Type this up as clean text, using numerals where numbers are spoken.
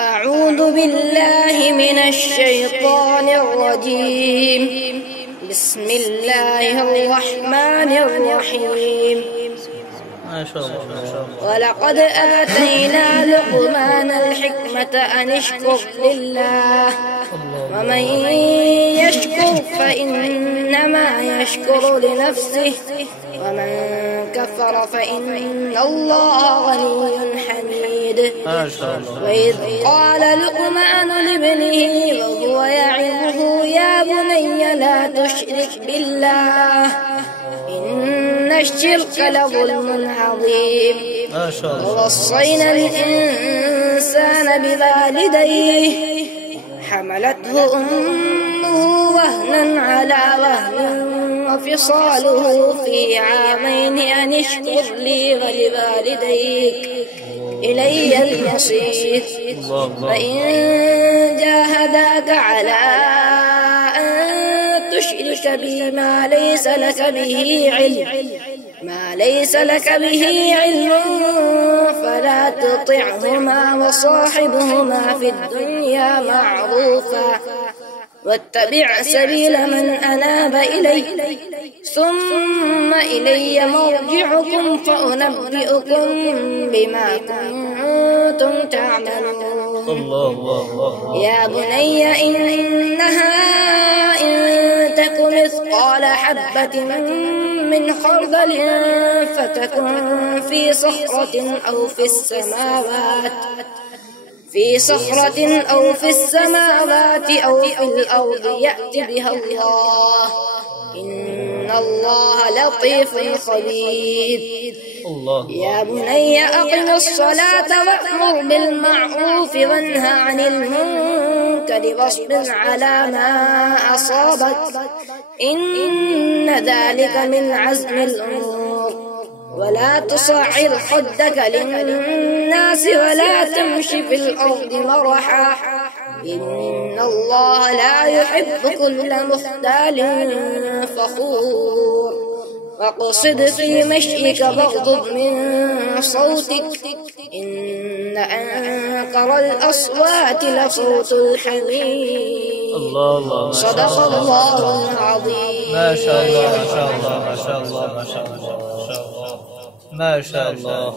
أعوذ بالله من الشيطان الرجيم. بسم الله الرحمن الرحيم. ما شاء الله. ولقد آتينا لقمان الحكمة أن اشكر لله ومن يشكر فإنما يشكر لنفسه ومن كفر فإن الله غني حميد. ما شاء الله. وإذ قال لقمان لابنه وهو يعظه يا بني لا تشرك بالله إن الشرك لظلم عظيم. ما شاء الله. ووصينا الإنسان بوالديه حملته أمه وهنا على وهن وفصاله في عامين أن اشكر لي ولوالديك إلي المصير. فإن جاهداك على أن تشرك بي ما ليس لك به علم فلا تطعهما وصاحبهما في الدنيا معروفا واتبع سبيل من أناب إلي ثم إلي مرجعكم فأنبئكم بما كنتم تعملون. يا بني إنها إن تك مثقال حبة من خردل فتكن في صخرة أو في السماوات أو في الأرض يأت بها الله إن الله لطيف خبير. يا بني أقم الصلاة وأمر بالمعروف وانه عن المنكر واصبر على ما أصابك إن ذلك من عزم الأمور. ولا تصعر خدك للناس ولا تمشي في الأرض مرحا إن الله لا يحب كل مختال فخور. واقصد في مشيك واغضض من صوتك إن أنكر الأصوات لصوت الحمير. صدق الله العظيم. ما شاء الله ما شاء الله ما شاء الله ما شاء الله ما شاء الله.